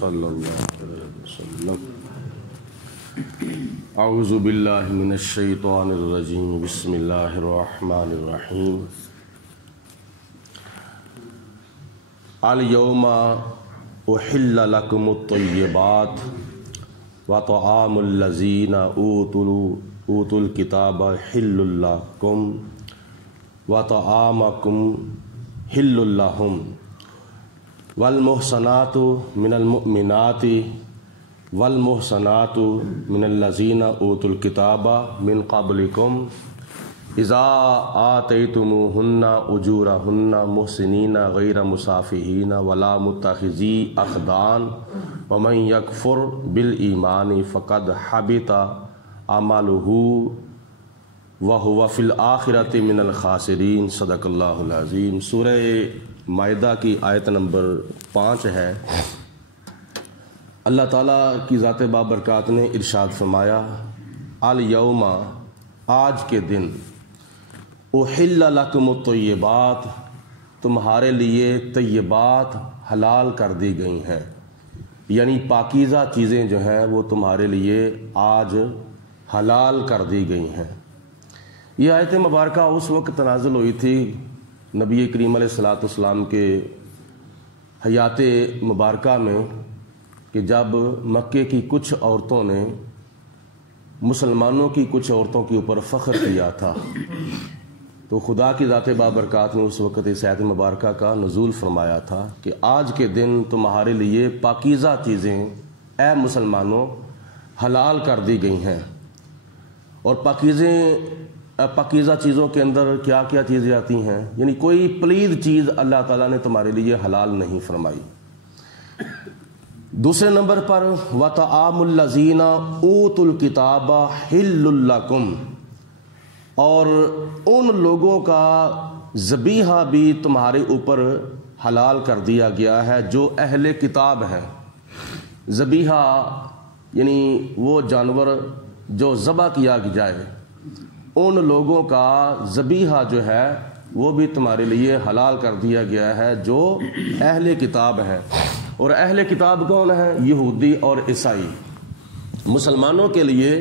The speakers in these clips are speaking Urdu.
صلی اللہ علیہ وسلم۔ اعوذ باللہ من الشیطان الرجیم، بسم اللہ الرحمن الرحیم۔ الیوم احل لکم الطیبات وطعام الذین اوتوا الکتاب حل لکم وطعامکم حل لہم والمحصنات من المؤمنات والمحصنات من الذین اوتوا الکتاب من قبلکم اذا آتیتموہن اجورہن محسنین غیر مسافحین ولا متخذی اخدان ومن یکفر بالایمان فقد حبط عملہ وہو فی الآخرۃ من الخاسرین۔ صدق اللہ العظیم۔ سورہ مائدہ کی آیت نمبر 5 ہے۔ اللہ تعالیٰ کی ذات بابرکات نے ارشاد فرمایا، الیوم، آج کے دن، احل لکم الطیبات، تمہارے لیے طیبات حلال کر دی گئی ہیں، یعنی پاکیزہ چیزیں جو ہیں وہ تمہارے لیے آج حلال کر دی گئی ہیں۔ یہ آیت مبارکہ اس وقت نازل ہوئی تھی نبی کریم علیہ الصلوۃ والسلام کے حیات مبارکہ میں، کہ جب مکے کی کچھ عورتوں نے مسلمانوں کی کچھ عورتوں کے اوپر فخر کیا تھا، تو خدا کی ذات بابرکات نے اس وقت اس آیت مبارکہ کا نزول فرمایا تھا کہ آج کے دن تمہارے لیے پاکیزہ چیزیں اے مسلمانوں حلال کر دی گئی ہیں۔ اور پاکیزہ چیزوں کے اندر کیا کیا چیزیں آتی ہیں، یعنی کوئی پلید چیز اللہ تعالیٰ نے تمہارے لیے حلال نہیں فرمائی۔ دوسرے نمبر پر وَطَعَامُ الَّذِينَ أُوتُوا الْكِتَابَ حِلٌّ لَّكُمْ، اور ان لوگوں کا ذبیحہ بھی تمہارے اوپر حلال کر دیا گیا ہے جو اہل کتاب ہیں۔ ذبیحہ یعنی وہ جانور جو ذبح کیا جائے، ان لوگوں کا ذبیحہ جو ہے وہ بھی تمہارے لیے حلال کر دیا گیا ہے جو اہل کتاب ہیں۔ اور اہل کتاب کون ہے؟ یہودی اور عیسائی۔ مسلمانوں کے لیے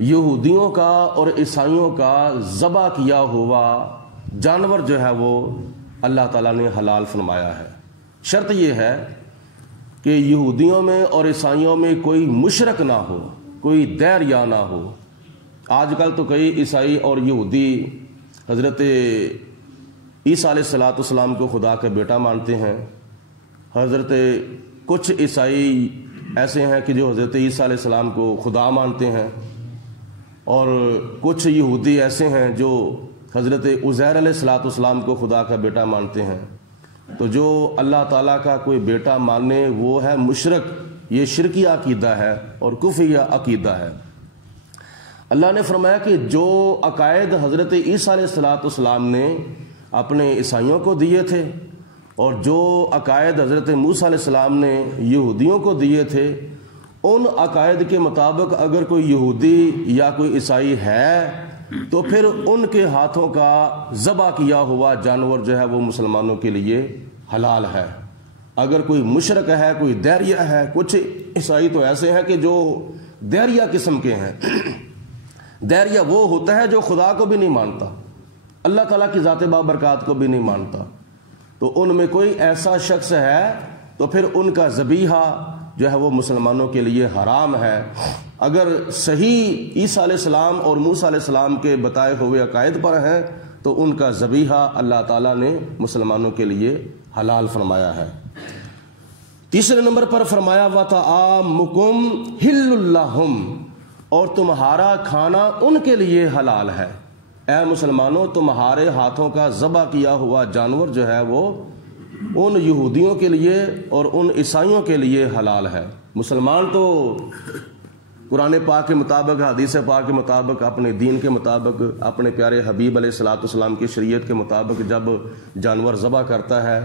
یہودیوں کا اور عیسائیوں کا ذبح کیا ہوا جانور جو ہے وہ اللہ تعالیٰ نے حلال فرمایا ہے۔ شرط یہ ہے کہ یہودیوں میں اور عیسائیوں میں کوئی مشرک نہ ہو، کوئی دیریا نہ ہو۔ آج کل تو کئی عیسائی اور یہودی حضرت عیسیٰ علیہ السلام کو خدا کا بیٹا مانتے ہیں۔ حضرت کچھ عیسائی ایسے ہیں کہ جو حضرت عیسیٰ علیہ السلام کو خدا مانتے ہیں، اور کچھ یہودی ایسے ہیں جو حضرت عزیر علیہ السلام کو خدا کا بیٹا مانتے ہیں۔ تو جو اللہ تعالیٰ کا کوئی بیٹا مانے وہ ہے مشرک، یہ شرکی عقیدہ ہے اور کفریہ عقیدہ ہے۔ اللہ نے فرمایا کہ جو عقائد حضرت عیسیٰ علیہ السلام نے اپنے عیسائیوں کو دیے تھے، اور جو عقائد حضرت موسیٰ علیہ السلام نے یہودیوں کو دیے تھے، ان عقائد کے مطابق اگر کوئی یہودی یا کوئی عیسائی ہے تو پھر ان کے ہاتھوں کا ذبح کیا ہوا جانور جو ہے وہ مسلمانوں کے لیے حلال ہے۔ اگر کوئی مشرک ہے، کوئی دیریا ہے، کچھ عیسائی تو ایسے ہیں کہ جو دیریا قسم کے ہیں۔ دیریا وہ ہوتا ہے جو خدا کو بھی نہیں مانتا، اللہ تعالیٰ کی ذات بابرکات کو بھی نہیں مانتا۔ تو ان میں کوئی ایسا شخص ہے تو پھر ان کا ذبیحہ جو ہے وہ مسلمانوں کے لیے حرام ہے۔ اگر صحیح عیسیٰ علیہ السلام اور موسیٰ علیہ السلام کے بتائے ہوئے عقائد پر ہیں تو ان کا ذبیحہ اللہ تعالیٰ نے مسلمانوں کے لیے حلال فرمایا ہے۔ تیسرے نمبر پر فرمایا وَطَعَامُكُمْ حِلٌّ لَّهُمْ، اور تمہارا کھانا ان کے لیے حلال ہے۔ اے مسلمانوں، تمہارے ہاتھوں کا ذبح کیا ہوا جانور جو ہے وہ ان یہودیوں کے لیے اور ان عیسائیوں کے لیے حلال ہے۔ مسلمان تو قرآن پاک کے مطابق، حدیث پاک کے مطابق، اپنے دین کے مطابق، اپنے پیارے حبیب علیہ السلام کی شریعت کے مطابق جب جانور ذبح کرتا ہے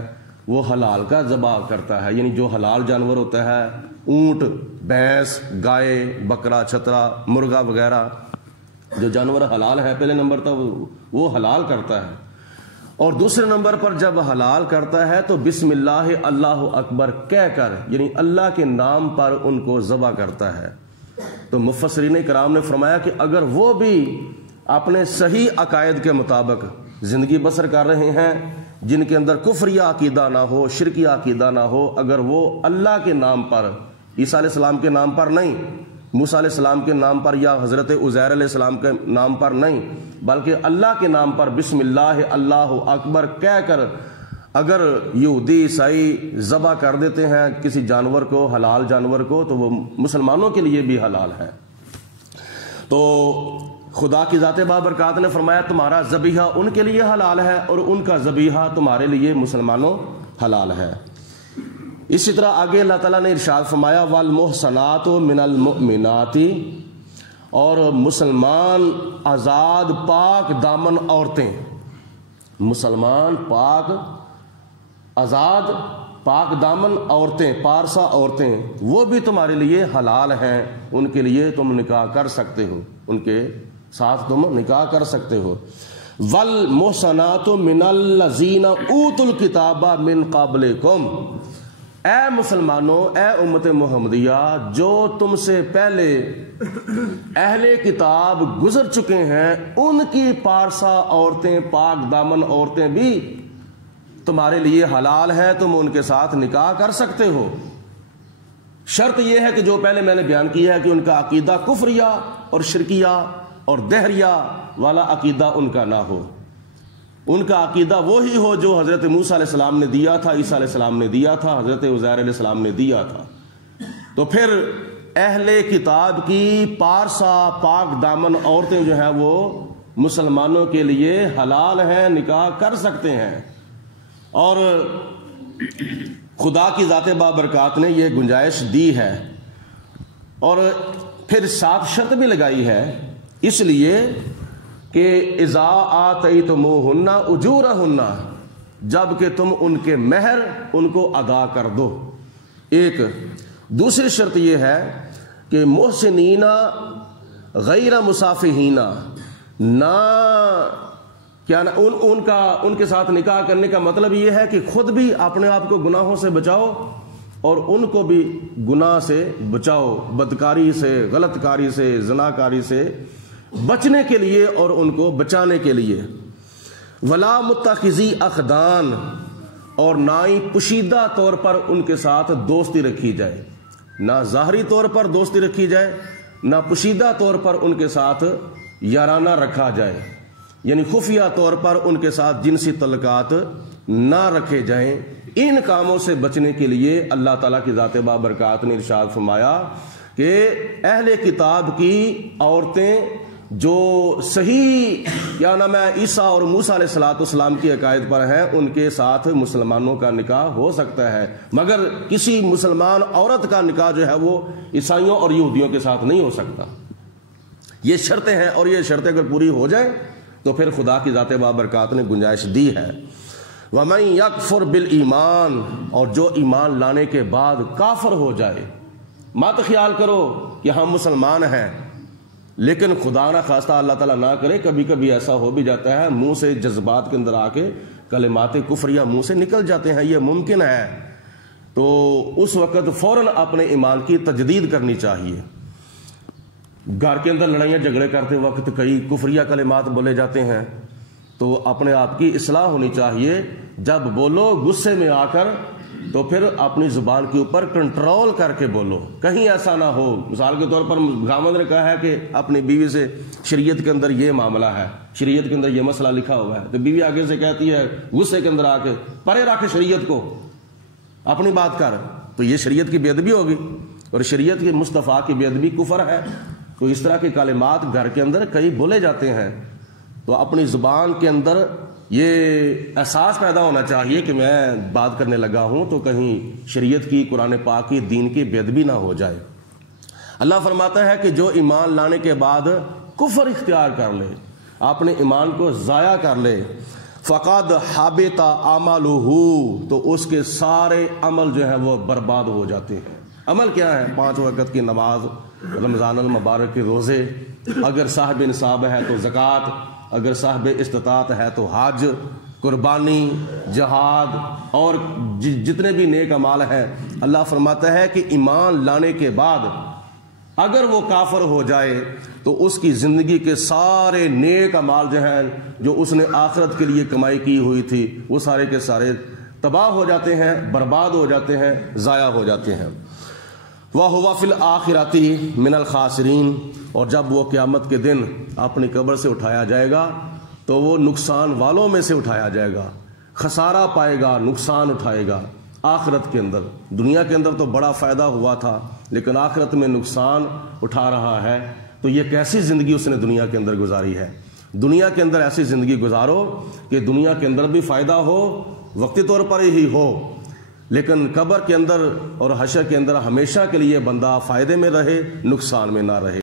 وہ حلال کا ذبح کرتا ہے، یعنی جو حلال جانور ہوتا ہے، اونٹ، بھینس، گائے، بکرا، چھترا، مرغا وغیرہ جو جانور حلال ہے، پہلے نمبر تک وہ حلال کرتا ہے۔ اور دوسرے نمبر پر جب حلال کرتا ہے تو بسم اللہ اللہ اکبر کہہ کر، یعنی اللہ کے نام پر ان کو ذبح کرتا ہے۔ تو مفسرین کرام نے فرمایا کہ اگر وہ بھی اپنے صحیح عقائد کے مطابق زندگی بسر کر رہے ہیں، جن کے اندر کفری عقیدہ نہ ہو، شرکی عقیدہ نہ ہو، اگر وہ اللہ کے نام پر، عیسیٰ علیہ السلام کے نام پر نہیں، موسیٰ علیہ السلام کے نام پر یا حضرت عزیر علیہ السلام کے نام پر نہیں، بلکہ اللہ کے نام پر بسم اللہ اللہ اکبر کہہ کر اگر یہودی عیسائی ذبح کر دیتے ہیں کسی جانور کو، حلال جانور کو، تو وہ مسلمانوں کے لیے بھی حلال ہے۔ تو خدا کی ذات بابرکات نے فرمایا تمہارا ذبیحہ ان کے لیے حلال ہے اور ان کا ذبیحہ تمہارے لیے مسلمانوں حلال ہے۔ اسی طرح آگے اللہ تعالیٰ نے ارشاد فرمایا والمحصنات من المؤمنات، اور مسلمان آزاد پاک دامن عورتیں، مسلمان پاک آزاد پاک دامن عورتیں، پارسا عورتیں، وہ بھی تمہارے لیے حلال ہیں، ان کے لیے تم نکاح کر سکتے ہو، ان کے ساتھ تم نکاح کر سکتے ہو۔ والمحصنات من الذین اوتوا الکتاب من قبلکم، اے مسلمانوں، اے امت محمدیہ، جو تم سے پہلے اہل کتاب گزر چکے ہیں، ان کی پارسا عورتیں، پاک دامن عورتیں بھی تمہارے لیے حلال ہیں، تم ان کے ساتھ نکاح کر سکتے ہو۔ شرط یہ ہے کہ جو پہلے میں نے بیان کیا ہے کہ ان کا عقیدہ کفریہ اور شرکیہ اور دہریہ والا عقیدہ ان کا نہ ہو، ان کا عقیدہ وہی ہو جو حضرت موسیٰ علیہ السلام نے دیا تھا، عیسیٰ علیہ السلام نے دیا تھا، حضرت عزیر علیہ السلام نے دیا تھا۔ تو پھر اہل کتاب کی پارسا پاک دامن عورتیں جو ہیں وہ مسلمانوں کے لیے حلال ہیں، نکاح کر سکتے ہیں۔ اور خدا کی ذات بابرکات نے یہ گنجائش دی ہے، اور پھر ساتھ شرط بھی لگائی ہے، اس لیے کہ اذا آتیتموہن اجورہن، جب کہ تم ان کے مہر ان کو ادا کر دو۔ ایک دوسری شرط یہ ہے کہ محسنین غیر مصافحین، نہ کیا ان کے ساتھ نکاح کرنے کا مطلب یہ ہے کہ خود بھی اپنے آپ کو گناہوں سے بچاؤ اور ان کو بھی گناہ سے بچاؤ، بدکاری سے، غلط کاری سے، زناکاری سے بچنے کے لیے اور ان کو بچانے کے لیے۔ ولا متخذی اخدان، اور نہ ہی پوشیدہ طور پر ان کے ساتھ دوستی رکھی جائے، نہ ظاہری طور پر دوستی رکھی جائے، نہ پوشیدہ طور پر ان کے ساتھ یارانہ رکھا جائے، یعنی خفیہ طور پر ان کے ساتھ جنسی تعلقات نہ رکھے جائیں۔ ان کاموں سے بچنے کے لیے اللہ تعالیٰ کی ذات بابرکات نے ارشاد فرمایا کہ اہل کتاب کی عورتیں جو صحیح کیا نام ہے عیسیٰ اور موسیٰ علیہ السلام کی عقائد پر ہیں، ان کے ساتھ مسلمانوں کا نکاح ہو سکتا ہے، مگر کسی مسلمان عورت کا نکاح جو ہے وہ عیسائیوں اور یہودیوں کے ساتھ نہیں ہو سکتا۔ یہ شرطیں ہیں، اور یہ شرطیں اگر پوری ہو جائیں تو پھر خدا کی ذات بابرکات نے گنجائش دی ہے۔ وَمَن يَكْفُرْ بِالْإِيمَانِ، اور جو ایمان لانے کے بعد کافر ہو جائے، مت خیال کرو کہ ہم مسلمان ہیں، لیکن خدا نہ خواستہ اللہ تعالیٰ نہ کرے کبھی کبھی ایسا ہو بھی جاتا ہے، منہ سے جذبات کے اندر آ کے کلمات کفریہ منہ سے نکل جاتے ہیں، یہ ممکن ہے، تو اس وقت فوراً اپنے ایمان کی تجدید کرنی چاہیے۔ گھر کے اندر لڑائیاں جھگڑے کرتے وقت کئی کفریہ کلمات بولے جاتے ہیں، تو اپنے آپ کی اصلاح ہونی چاہیے، جب بولو غصے میں آ کر تو پھر اپنی زبان کے اوپر کنٹرول کر کے بولو، کہیں ایسا نہ ہو۔ مثال کے طور پر خاوند نے کہا ہے کہ اپنی بیوی سے شریعت کے اندر یہ معاملہ ہے، شریعت کے اندر یہ مسئلہ لکھا ہوا ہے، تو بیوی آگے سے کہتی ہے غصے کے اندر آ کے پرے رکھ شریعت کو، اپنی بات کر، تو یہ شریعت کی بے ادبی ہوگی، اور شریعت کی مصطفیٰ کی بے ادبی کفر ہے۔ تو اس طرح کے کلمات گھر کے اندر کئی بولے جاتے ہیں، تو اپنی زبان کے اندر یہ احساس پیدا ہونا چاہیے کہ میں بات کرنے لگا ہوں تو کہیں شریعت کی، قرآن پاک کی، دین کی بے ادبی نہ ہو جائے۔ اللہ فرماتا ہے کہ جو ایمان لانے کے بعد کفر اختیار کر لے، اپنے ایمان کو ضائع کر لے، فقد حبط عملہ، تو اس کے سارے عمل جو ہیں وہ برباد ہو جاتے ہیں۔ عمل کیا ہے؟ 5 وقت کی نماز، رمضان المبارک کے روزے، اگر صاحب نصاب ہے تو زکوٰۃ، اگر صاحب استطاعت ہے تو حج، قربانی، جہاد اور جتنے بھی نیک اعمال ہیں، اللہ فرماتا ہے کہ ایمان لانے کے بعد اگر وہ کافر ہو جائے تو اس کی زندگی کے سارے نیک اعمال جو ہیں جو اس نے آخرت کے لیے کمائی کی ہوئی تھی وہ سارے کے سارے تباہ ہو جاتے ہیں، برباد ہو جاتے ہیں، ضائع ہو جاتے ہیں۔ وَهُوَ فِي الْآخِرَةِ مِنَ الْخَاسِرِينَ، اور جب وہ قیامت کے دن اپنی قبر سے اٹھایا جائے گا تو وہ نقصان والوں میں سے اٹھایا جائے گا، خسارہ پائے گا، نقصان اٹھائے گا۔ آخرت کے اندر، دنیا کے اندر تو بڑا فائدہ ہوا تھا لیکن آخرت میں نقصان اٹھا رہا ہے، تو یہ کیسی زندگی اس نے دنیا کے اندر گزاری ہے۔ دنیا کے اندر ایسی زندگی گزارو کہ دنیا کے اندر بھی فائدہ ہو، وقتی طور پر ہی ہو، لیکن قبر کے اندر اور حشر کے اندر ہمیشہ کے لیے بندہ فائدے میں رہے، نقصان میں نہ رہے۔